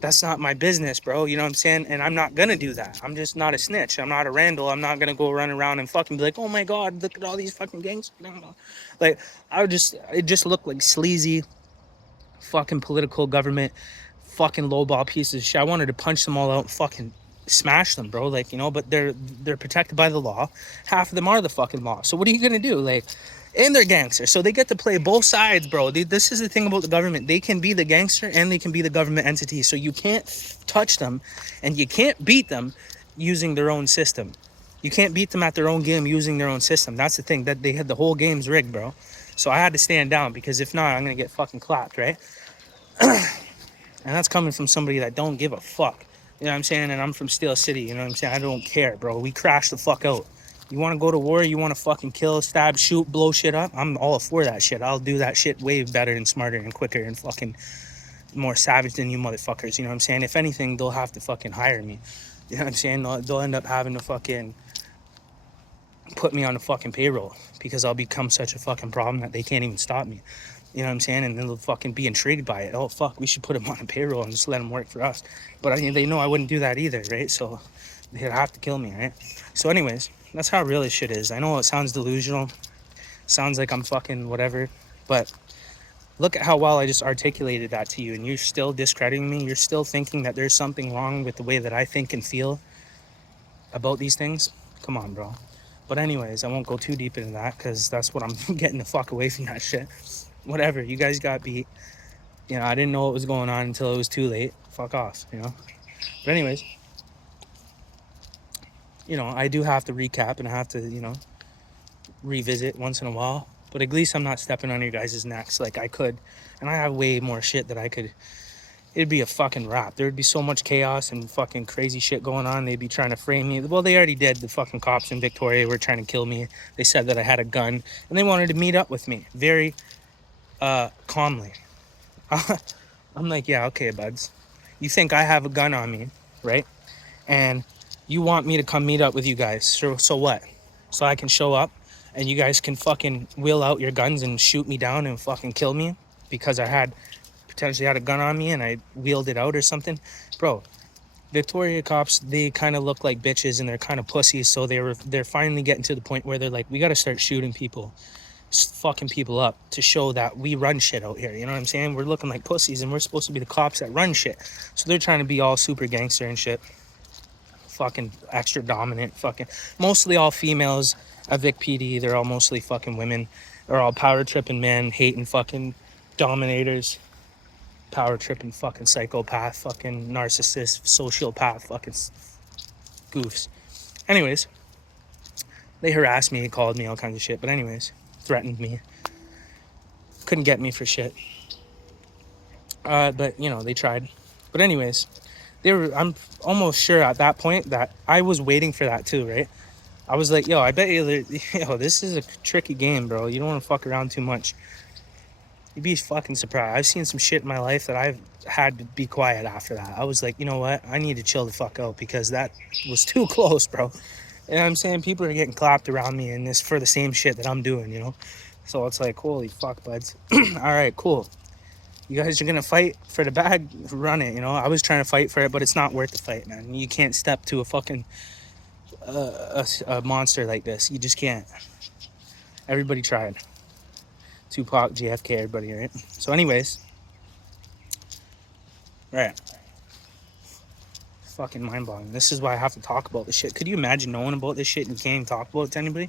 that's not my business, bro. You know what I'm saying? And I'm not gonna do that. I'm just not a snitch. I'm not a Randall. I'm not gonna go run around and fucking be like, oh my God, look at all these fucking gangs. Like, it just looked like sleazy fucking political government, fucking lowball pieces of shit. I wanted to punch them all out and fucking smash them, bro. Like, you know, but they're protected by the law. Half of them are the fucking law. So what are you gonna do? Like, and they're gangsters, so they get to play both sides, bro. This is the thing about the government. They can be the gangster and they can be the government entity. So you can't touch them and you can't beat them using their own system. You can't beat them at their own game using their own system. That's the thing, that they had the whole game's rigged, bro. So I had to stand down, because if not, I'm gonna get fucking clapped, right? And that's coming from somebody that don't give a fuck. You know what I'm saying? And I'm from Steel City, you know what I'm saying? I don't care, bro. We crash the fuck out. You want to go to war? You want to fucking kill, stab, shoot, blow shit up? I'm all for that shit. I'll do that shit way better and smarter and quicker and fucking more savage than you motherfuckers. You know what I'm saying? If anything, they'll have to fucking hire me. You know what I'm saying? They'll end up having to fucking put me on the fucking payroll, because I'll become such a fucking problem that they can't even stop me. You know what I'm saying? And then they'll fucking be intrigued by it. Oh, fuck, we should put them on a payroll and just let them work for us. But I mean, they know I wouldn't do that either, right? So they'd have to kill me, right? So anyways, that's how real this shit is. I know it sounds delusional. Sounds like I'm fucking whatever. But look at how well I just articulated that to you. And you're still discrediting me. You're still thinking that there's something wrong with the way that I think and feel about these things. Come on, bro. But anyways, I won't go too deep into that, because that's what I'm getting the fuck away from that shit. Whatever. You guys got beat. You know, I didn't know what was going on until it was too late. Fuck off, you know. But anyways, you know, I do have to recap and I have to, you know, revisit once in a while. But at least I'm not stepping on your guys' necks like I could. And I have way more shit that I could. It'd be a fucking wrap. There'd be so much chaos and fucking crazy shit going on. They'd be trying to frame me. Well, they already did. The fucking cops in Victoria were trying to kill me. They said that I had a gun. And they wanted to meet up with me very calmly. I'm like, yeah, okay, buds. You think I have a gun on me, right? And you want me to come meet up with you guys. So what? So I can show up and you guys can fucking wheel out your guns and shoot me down and fucking kill me because I potentially had a gun on me and I wheeled it out or something? Bro, Victoria cops, they kind of look like bitches and they're kind of pussies. So they're finally getting to the point where they're like, we got to start shooting people. fucking people up to show that we run shit out here. You know what I'm saying? We're looking like pussies, and we're supposed to be the cops that run shit. So they're trying to be all super gangster and shit. Fucking extra dominant. Fucking mostly all females at Vic PD. They're all mostly fucking women. They're all power tripping men, hating fucking dominators. Power tripping fucking psychopath, fucking narcissist, sociopath, fucking goofs. Anyways, they harassed me, called me, all kinds of shit. But anyways, threatened me. Couldn't get me for shit. But you know, they tried. But anyways, I'm almost sure at that point that I was waiting for that too, right? I was like, yo, I bet you, yo, this is a tricky game, bro. You don't want to fuck around too much. You'd be fucking surprised. I've seen some shit in my life that I've had to be quiet after that. I was like, you know what? I need to chill the fuck out because that was too close, bro. And I'm saying people are getting clapped around me in this for the same shit that I'm doing, you know? So it's like, holy fuck, buds. All right, cool. You guys are going to fight for the bag, run it, you know? I was trying to fight for it, but it's not worth the fight, man. You can't step to a fucking a monster like this. You just can't. Everybody tried. Tupac, JFK, everybody, right? So anyways, right. Fucking mind-boggling. This is why I have to talk about this shit. Could you imagine knowing about this shit and you can't even talk about it to anybody?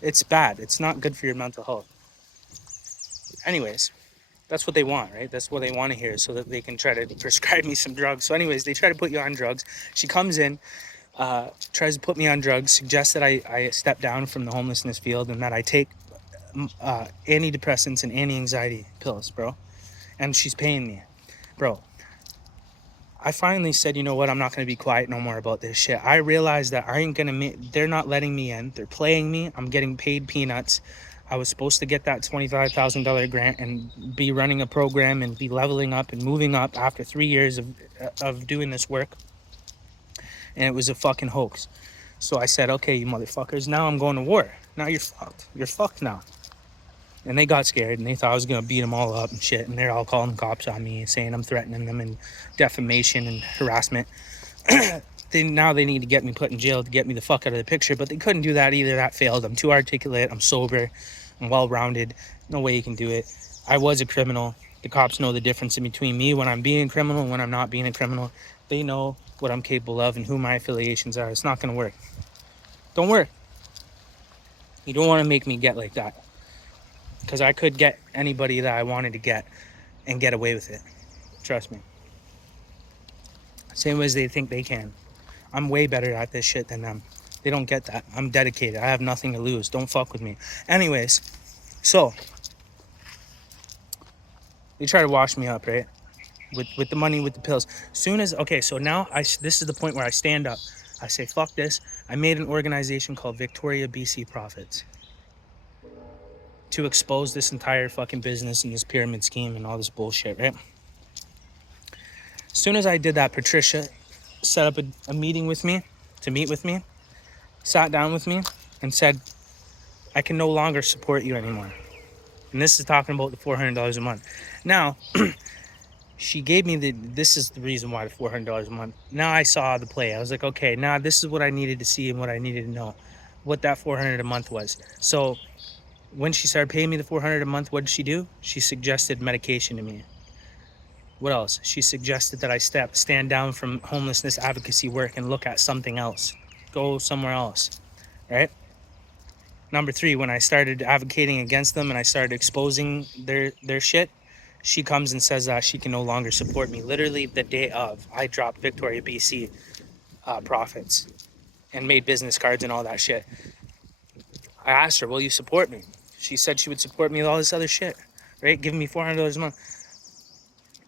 It's bad. It's not good for your mental health. Anyways, that's what they want, right? That's what they want to hear so that they can try to prescribe me some drugs. So anyways, they try to put you on drugs. She comes in, tries to put me on drugs, suggests that I step down from the homelessness field and that I take antidepressants and anti-anxiety pills, bro. And she's paying me, bro. I finally said, you know what? I'm not going to be quiet no more about this shit. I realized that I ain't going to, they're not letting me in. They're playing me. I'm getting paid peanuts. I was supposed to get that $25,000 grant and be running a program and be leveling up and moving up after 3 years of doing this work. And it was a fucking hoax. So I said, okay, you motherfuckers, now I'm going to war. Now you're fucked. You're fucked now. And they got scared and they thought I was going to beat them all up and shit. And they're all calling the cops on me, saying I'm threatening them and defamation and harassment. Now they need to get me put in jail to get me the fuck out of the picture. But they couldn't do that either. That failed. I'm too articulate. I'm sober. I'm well-rounded. No way you can do it. I was a criminal. The cops know the difference in between me when I'm being a criminal and when I'm not being a criminal. They know what I'm capable of and who my affiliations are. It's not going to work. Don't work. You don't want to make me get like that. Because I could get anybody that I wanted to get and get away with it. Trust me. Same as they think they can. I'm way better at this shit than them. They don't get that. I'm dedicated. I have nothing to lose. Don't fuck with me. Anyways, so they try to wash me up, right? With the money, with the pills. Soon as, okay, so now this is the point where I stand up. I say, fuck this. I made an organization called Victoria BC Profits to expose this entire fucking business and this pyramid scheme and all this bullshit, right? As soon as I did that, Patricia set up a meeting with me, to meet with me, sat down with me, and said, I can no longer support you anymore. And this is talking about the $400 a month. Now, she gave me this is the reason why the $400 a month. Now I saw the play. I was like, okay, now this is what I needed to see and what I needed to know, what that $400 a month was. So when she started paying me the $400 a month, what did she do? She suggested medication to me. What else? She suggested that I stand down from homelessness advocacy work and look at something else. Go somewhere else, right? Number 3, when I started advocating against them and I started exposing their shit, she comes and says that she can no longer support me. Literally the day of, I dropped Victoria BC Profits and made business cards and all that shit. I asked her, will you support me? She said she would support me with all this other shit, right? Giving me $400 a month.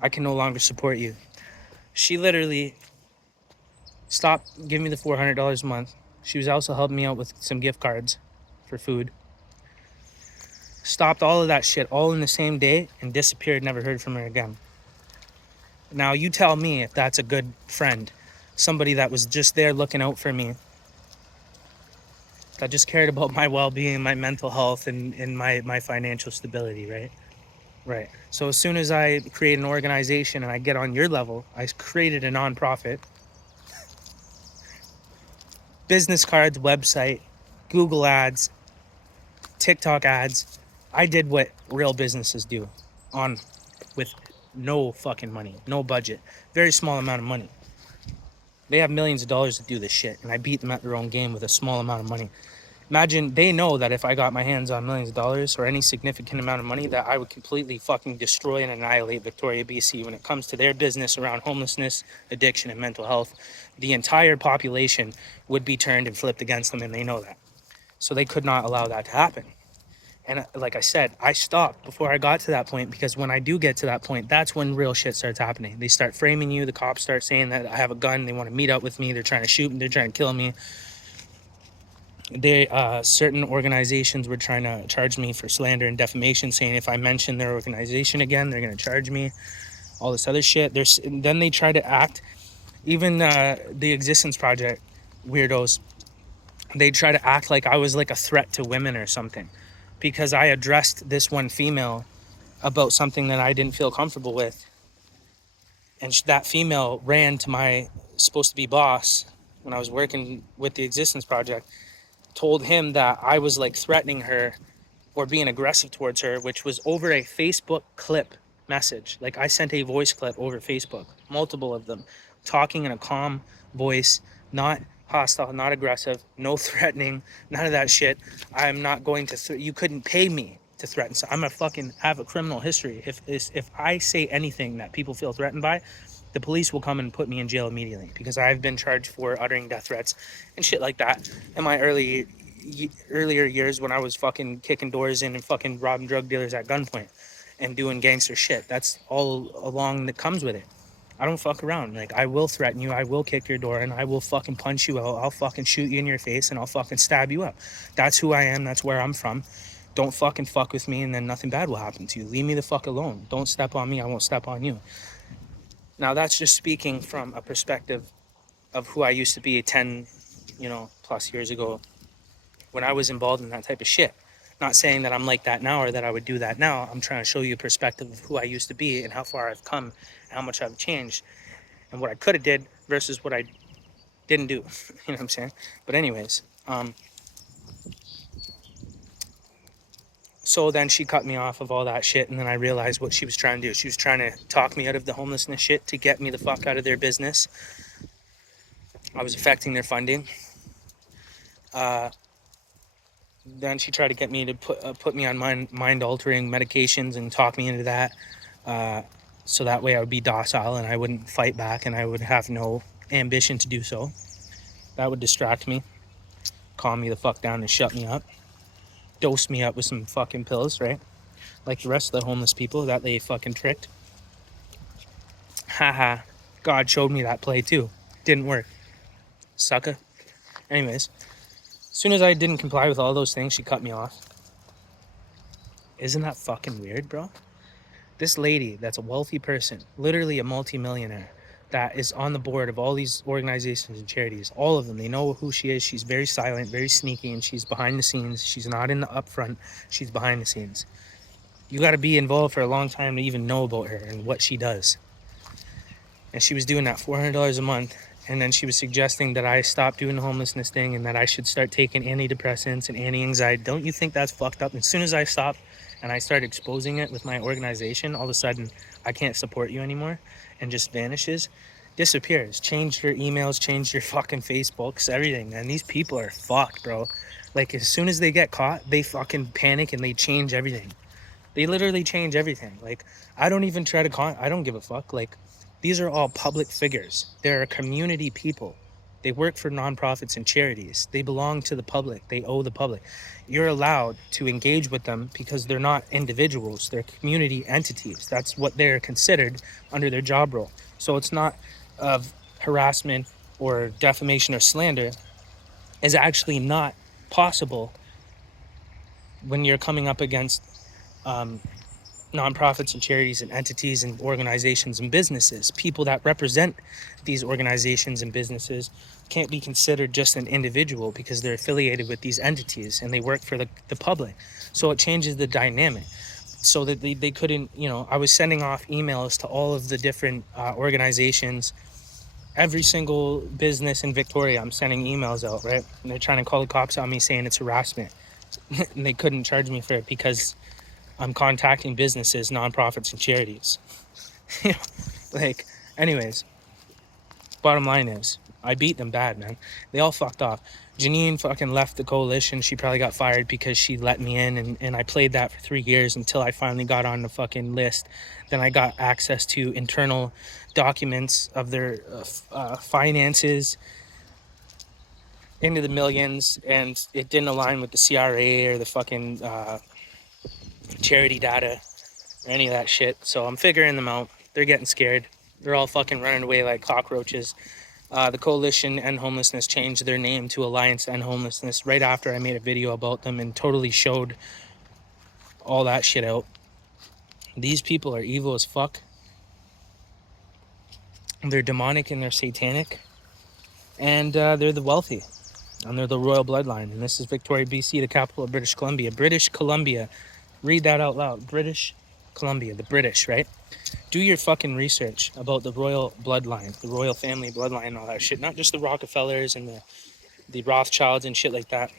I can no longer support you. She literally stopped giving me the $400 a month. She was also helping me out with some gift cards for food. Stopped all of that shit all in the same day and disappeared, never heard from her again. Now you tell me if that's a good friend. Somebody that was just there looking out for me. That just cared about my well-being, my mental health, and my financial stability, right? Right. So as soon as I create an organization and I get on your level, I created a nonprofit. Business cards, website, Google ads, TikTok ads, I did what real businesses do on with no fucking money, no budget, very small amount of money. They have millions of dollars to do this shit, and I beat them at their own game with a small amount of money. Imagine, they know that if I got my hands on millions of dollars or any significant amount of money, that I would completely fucking destroy and annihilate Victoria, BC when it comes to their business around homelessness, addiction, and mental health. The entire population would be turned and flipped against them, and they know that. So they could not allow that to happen. And like I said, I stopped before I got to that point, because when I do get to that point, that's when real shit starts happening. They start framing you. The cops start saying that I have a gun. They want to meet up with me. They're trying to shoot me. They're trying to kill me. Certain organizations were trying to charge me for slander and defamation, saying if I mention their organization again, they're going to charge me. All this other shit. Then they try to act. Even the Existence Project weirdos, they try to act like I was like a threat to women or something, because I addressed this one female about something that I didn't feel comfortable with. And that female ran to my supposed to be boss when I was working with the Existence Project, told him that I was like threatening her or being aggressive towards her, which was over a Facebook clip message. Like, I sent a voice clip over Facebook, multiple of them, talking in a calm voice, not hostile, not aggressive, no threatening, none of that shit. I'm not going to, you couldn't pay me to threaten. So I'm gonna fucking have a criminal history. If I say anything that people feel threatened by, the police will come and put me in jail immediately, because I've been charged for uttering death threats and shit like that in my earlier years, when I was fucking kicking doors in and fucking robbing drug dealers at gunpoint and doing gangster shit. That's all along that comes with it. I don't fuck around. Like, I will threaten you, I will kick your door, and I will fucking punch you out. I'll fucking shoot you in your face, and I'll fucking stab you up. That's who I am. That's where I'm from. Don't fucking fuck with me, and then nothing bad will happen to you. Leave me the fuck alone. Don't step on me, I won't step on you. Now, that's just speaking from a perspective of who I used to be 10, plus years ago, when I was involved in that type of shit. Not saying that I'm like that now or that I would do that now. I'm trying to show you a perspective of who I used to be and how far I've come and how much I've changed and what I could have did versus what I didn't do. You know what I'm saying? But anyways, so then she cut me off of all that shit, and then I realized what she was trying to do. She was trying to talk me out of the homelessness shit to get me the fuck out of their business. I was affecting their funding. Then she tried to get me to put me on mind-altering medications and talk me into that, so that way I would be docile and I wouldn't fight back and I would have no ambition to do so. That would distract me, calm me the fuck down and shut me up, dose me up with some fucking pills, right? Like the rest of the homeless people that they fucking tricked. Haha, God showed me that play too. Didn't work. Sucker. Anyways, as soon as I didn't comply with all those things, she cut me off. Isn't that fucking weird, bro? This lady that's a wealthy person, literally a multi-millionaire, that is on the board of all these organizations and charities, all of them, they know who she is. She's very silent, very sneaky, and she's behind the scenes. She's not in the upfront, she's behind the scenes. You got to be involved for a long time to even know about her and what she does. And she was doing that $400 a month. And then she was suggesting that I stop doing the homelessness thing and that I should start taking antidepressants and anti-anxiety. Don't you think that's fucked up? As soon as I stopped and I started exposing it with my organization, all of a sudden I can't support you anymore and just vanishes, disappears. Changed your emails, changed your fucking Facebooks, everything. And these people are fucked, bro. Like, as soon as they get caught, they fucking panic and they change everything. They literally change everything. Like, I don't even try to I don't give a fuck. Like, these are all public figures. They're community people. They work for nonprofits and charities. They belong to the public. They owe the public. You're allowed to engage with them because they're not individuals. They're community entities. That's what they're considered under their job role. So it's not of harassment or defamation or slander is actually not possible when you're coming up against nonprofits and charities and entities and organizations and businesses. People that represent these organizations and businesses can't be considered just an individual because they're affiliated with these entities and they work for the public. So it changes the dynamic so that they couldn't, I was sending off emails to all of the different organizations. Every single business in Victoria, I'm sending emails out, right? And they're trying to call the cops on me saying it's harassment. And they couldn't charge me for it because I'm contacting businesses, nonprofits, and charities. Like, anyways, bottom line is, I beat them bad, man. They all fucked off. Janine fucking left the coalition. She probably got fired because she let me in, and I played that for 3 years until I finally got on the fucking list. Then I got access to internal documents of their finances into the millions, and it didn't align with the CRA or the fucking charity data or any of that shit. So I'm figuring them out. They're getting scared. They're all fucking running away like cockroaches. The Coalition End Homelessness changed their name to Alliance End Homelessness right after I made a video about them and totally showed all that shit out. These people are evil as fuck. They're demonic and they're satanic. And they're the wealthy. And they're the royal bloodline. And this is Victoria, BC, the capital of British Columbia. British Columbia. Read that out loud. British Columbia. The British, right? Do your fucking research about the royal bloodline, the royal family bloodline and all that shit. Not just the Rockefellers and the Rothschilds and shit like that.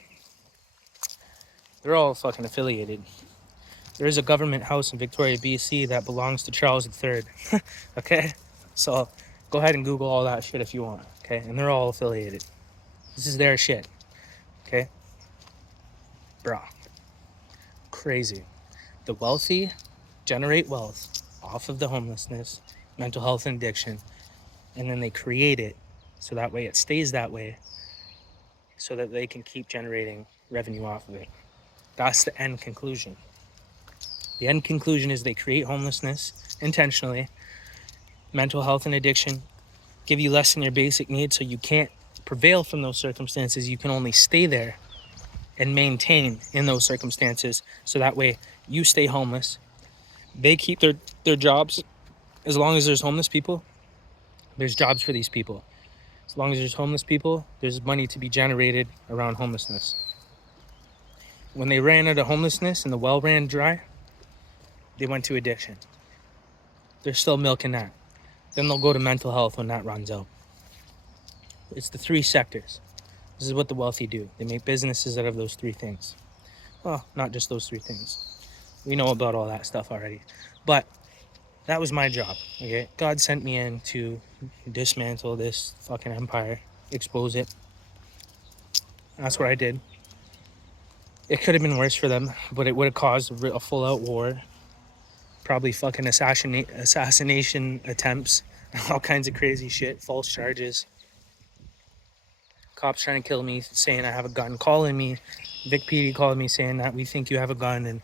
They're all fucking affiliated. There is a government house in Victoria, BC that belongs to Charles III. Okay? So go ahead and Google all that shit if you want. Okay? And they're all affiliated. This is their shit. Okay? Bruh. Crazy. The wealthy generate wealth off of the homelessness, mental health, and addiction. And then they create it so that way it stays that way so that they can keep generating revenue off of it. That's the end conclusion. The end conclusion is they create homelessness intentionally, mental health and addiction, give you less than your basic needs so you can't prevail from those circumstances. You can only stay there and maintain in those circumstances so that way you stay homeless. They keep their jobs. As long as there's homeless people, there's jobs for these people. As long as there's homeless people, there's money to be generated around homelessness. When they ran out of homelessness and the well ran dry, they went to addiction. They're still milking that. Then they'll go to mental health when that runs out. It's the 3 sectors. This is what the wealthy do. They make businesses out of those 3 things. Well, not just those 3 things. We know about all that stuff already. But that was my job, okay? God sent me in to dismantle this fucking empire, expose it. That's what I did. It could have been worse for them, but it would have caused a full-out war. Probably fucking assassination attempts, all kinds of crazy shit, false charges. Cops trying to kill me, saying I have a gun, calling me. Vic PD called me saying that we think you have a gun and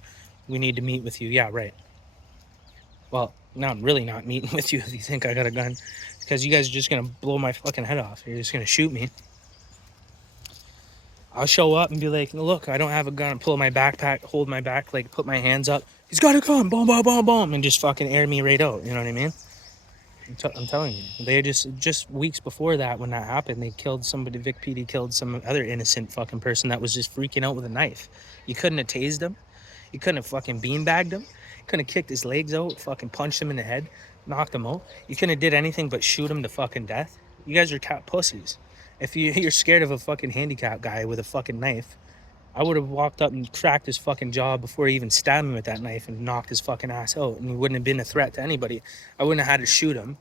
we need to meet with you. Yeah, right. Well, now I'm really not meeting with you if you think I got a gun, because you guys are just going to blow my fucking head off. You're just going to shoot me. I'll show up and be like, look, I don't have a gun. Pull my backpack, hold my back, like put my hands up. He's got a gun, boom, boom, boom, boom, and just fucking air me right out. You know what I mean? I'm telling you. They just weeks before that, when that happened, they killed somebody. Vic PD killed some other innocent fucking person that was just freaking out with a knife. You couldn't have tased him. You couldn't have fucking beanbagged him. You couldn't have kicked his legs out, fucking punched him in the head, knocked him out. You couldn't have did anything but shoot him to fucking death. You guys are cat pussies. If you're scared of a fucking handicapped guy with a fucking knife, I would have walked up and cracked his fucking jaw before he even stabbed me with that knife and knocked his fucking ass out, and he wouldn't have been a threat to anybody. I wouldn't have had to shoot him.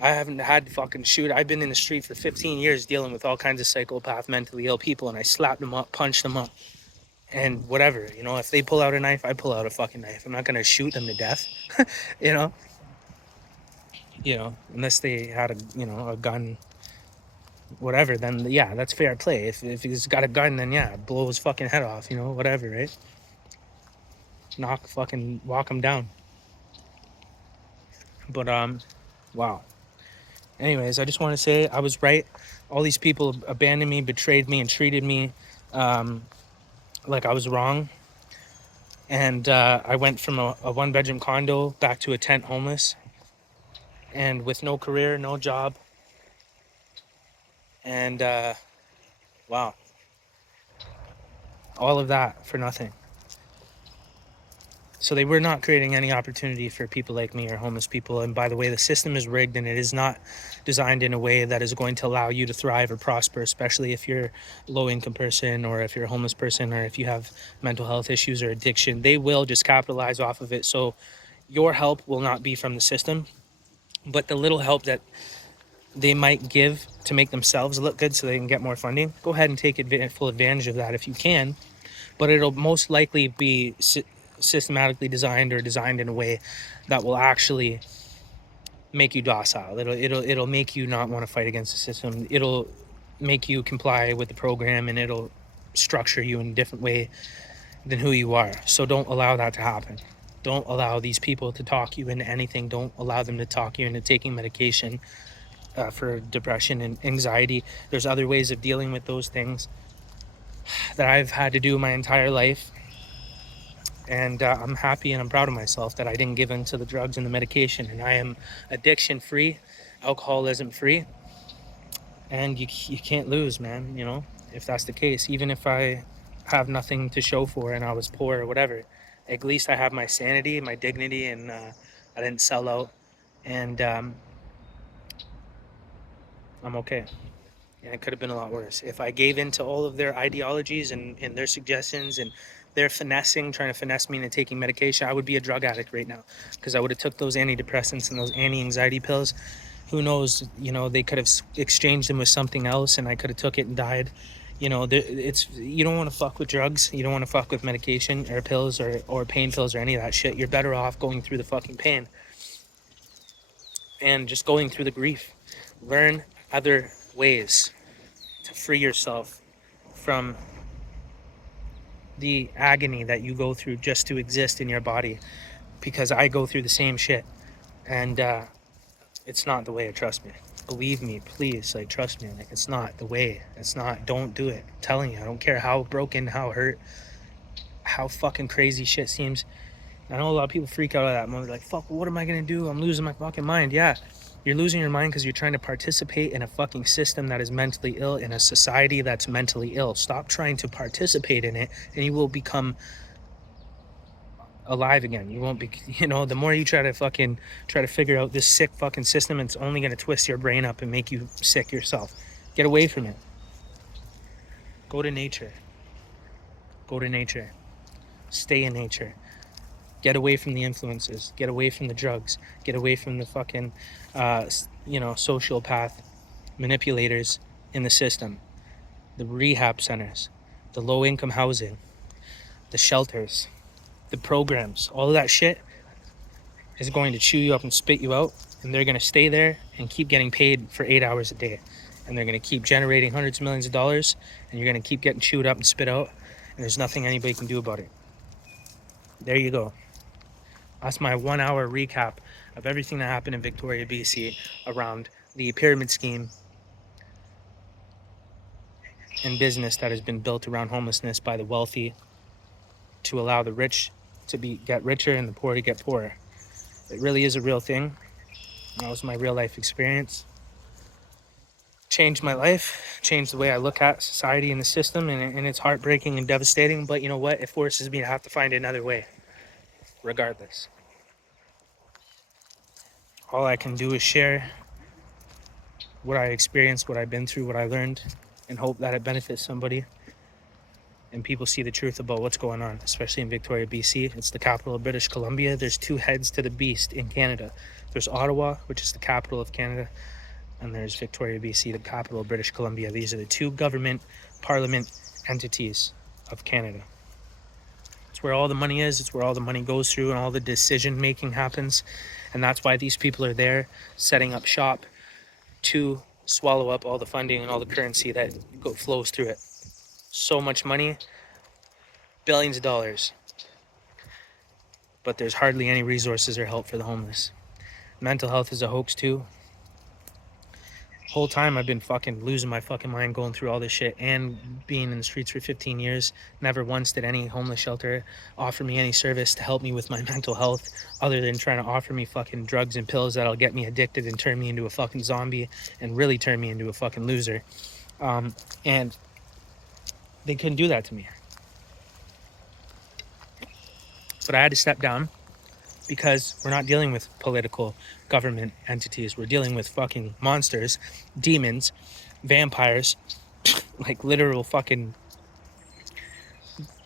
I haven't had to fucking shoot. I've been in the street for 15 years dealing with all kinds of psychopath, mentally ill people, and I slapped them up, punched them up, and whatever. You know, if they pull out a knife, I pull out a fucking knife. I'm not going to shoot them to death, you know? Unless they had a gun, whatever, then yeah, that's fair play. If he's got a gun, then yeah, blow his fucking head off, whatever, right? Walk him down. But, wow. Anyways, I just want to say I was right. All these people abandoned me, betrayed me, and treated me like I was wrong. And I went from a 1-bedroom condo back to a tent homeless, and with no career, no job. And wow, all of that for nothing. So they were not creating any opportunity for people like me or homeless people. And by the way, the system is rigged, and it is not designed in a way that is going to allow you to thrive or prosper, especially if you're a low income person, or if you're a homeless person, or if you have mental health issues or addiction. They will just capitalize off of it. So your help will not be from the system, but the little help that they might give to make themselves look good so they can get more funding, go ahead and take full advantage of that if you can. But it'll most likely be systematically designed, or designed in a way that will actually make you docile. It'll make you not want to fight against the system. It'll make you comply with the program, and it'll structure you in a different way than who you are. So don't allow that to happen. Don't allow these people to talk you into anything. Don't allow them to talk you into taking medication for depression and anxiety. There's other ways of dealing with those things that I've had to do my entire life. And I'm happy and I'm proud of myself that I didn't give in to the drugs and the medication. And I am addiction free, alcoholism free. And you can't lose, man, you know, if that's the case. Even if I have nothing to show for and I was poor or whatever, at least I have my sanity, my dignity, and I didn't sell out. And I'm okay. And it could have been a lot worse. If I gave in to all of their ideologies and their suggestions and their finessing, trying to finesse me into taking medication, I would be a drug addict right now, because I would have took those antidepressants and those anti-anxiety pills. Who knows, you know, they could have exchanged them with something else and I could have took it and died. You know, it's, you don't want to fuck with drugs. You don't want to fuck with medication or pills or pain pills or any of that shit. You're better off going through the fucking pain and just going through the grief. Learn other ways to free yourself from the agony that you go through just to exist in your body, because I go through the same shit, and it's not the way. Trust me, believe me, please, like, trust me, like, it's not the way. It's not. Don't do it. I'm telling you, I don't care how broken, how hurt, how fucking crazy shit seems. I know a lot of people freak out at that moment, like, fuck, what am I gonna do? I'm losing my fucking mind. Yeah, you're losing your mind because you're trying to participate in a fucking system that is mentally ill, in a society that's mentally ill. Stop trying to participate in it, and you will become alive again. You won't be, you know, the more you try to figure out this sick fucking system, it's only going to twist your brain up and make you sick yourself. Get away from it. Go to nature. Go to nature. Stay in nature. Get away from the influences. Get away from the drugs. Get away from the fucking, sociopath manipulators in the system. The rehab centers, the low-income housing, the shelters, the programs, all of that shit is going to chew you up and spit you out, and they're going to stay there and keep getting paid for 8 hours a day, and they're going to keep generating hundreds of millions of dollars, and you're going to keep getting chewed up and spit out, and there's nothing anybody can do about it. There you go. That's my 1 hour recap of everything that happened in Victoria, BC around the pyramid scheme and business that has been built around homelessness by the wealthy to allow the rich to get richer and the poor to get poorer. It really is a real thing. That was my real life experience. Changed my life, changed the way I look at society and the system, and it's heartbreaking and devastating, but you know what? It forces me to have to find another way, regardless. All I can do is share what I experienced, what I've been through, what I learned, and hope that it benefits somebody and people see the truth about what's going on, especially in Victoria, BC. It's the capital of British Columbia. There's two heads to the beast in Canada. There's Ottawa, which is the capital of Canada, and there's Victoria, BC, the capital of British Columbia. These are the two government parliament entities of Canada. It's where all the money is. It's where all the money goes through and all the decision making happens. And that's why these people are there setting up shop to swallow up all the funding and all the currency that flows through it. So much money, billions of dollars, but there's hardly any resources or help for the homeless. Mental health is a hoax too. Whole time I've been fucking losing my fucking mind going through all this shit and being in the streets for 15 years. Never once did any homeless shelter offer me any service to help me with my mental health, other than trying to offer me fucking drugs and pills that'll get me addicted and turn me into a fucking zombie and really turn me into a fucking loser. And they couldn't do that to me. But I had to step down because we're not dealing with political government entities. We're dealing with fucking monsters, demons, vampires, like literal fucking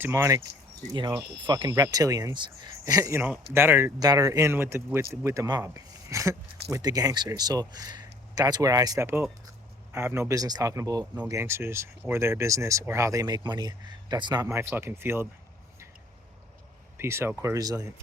demonic, fucking reptilians, that are in with the mob, with the gangsters. So that's where I step out. I have no business talking about no gangsters or their business or how they make money. That's not my fucking field. Peace out, core resilient.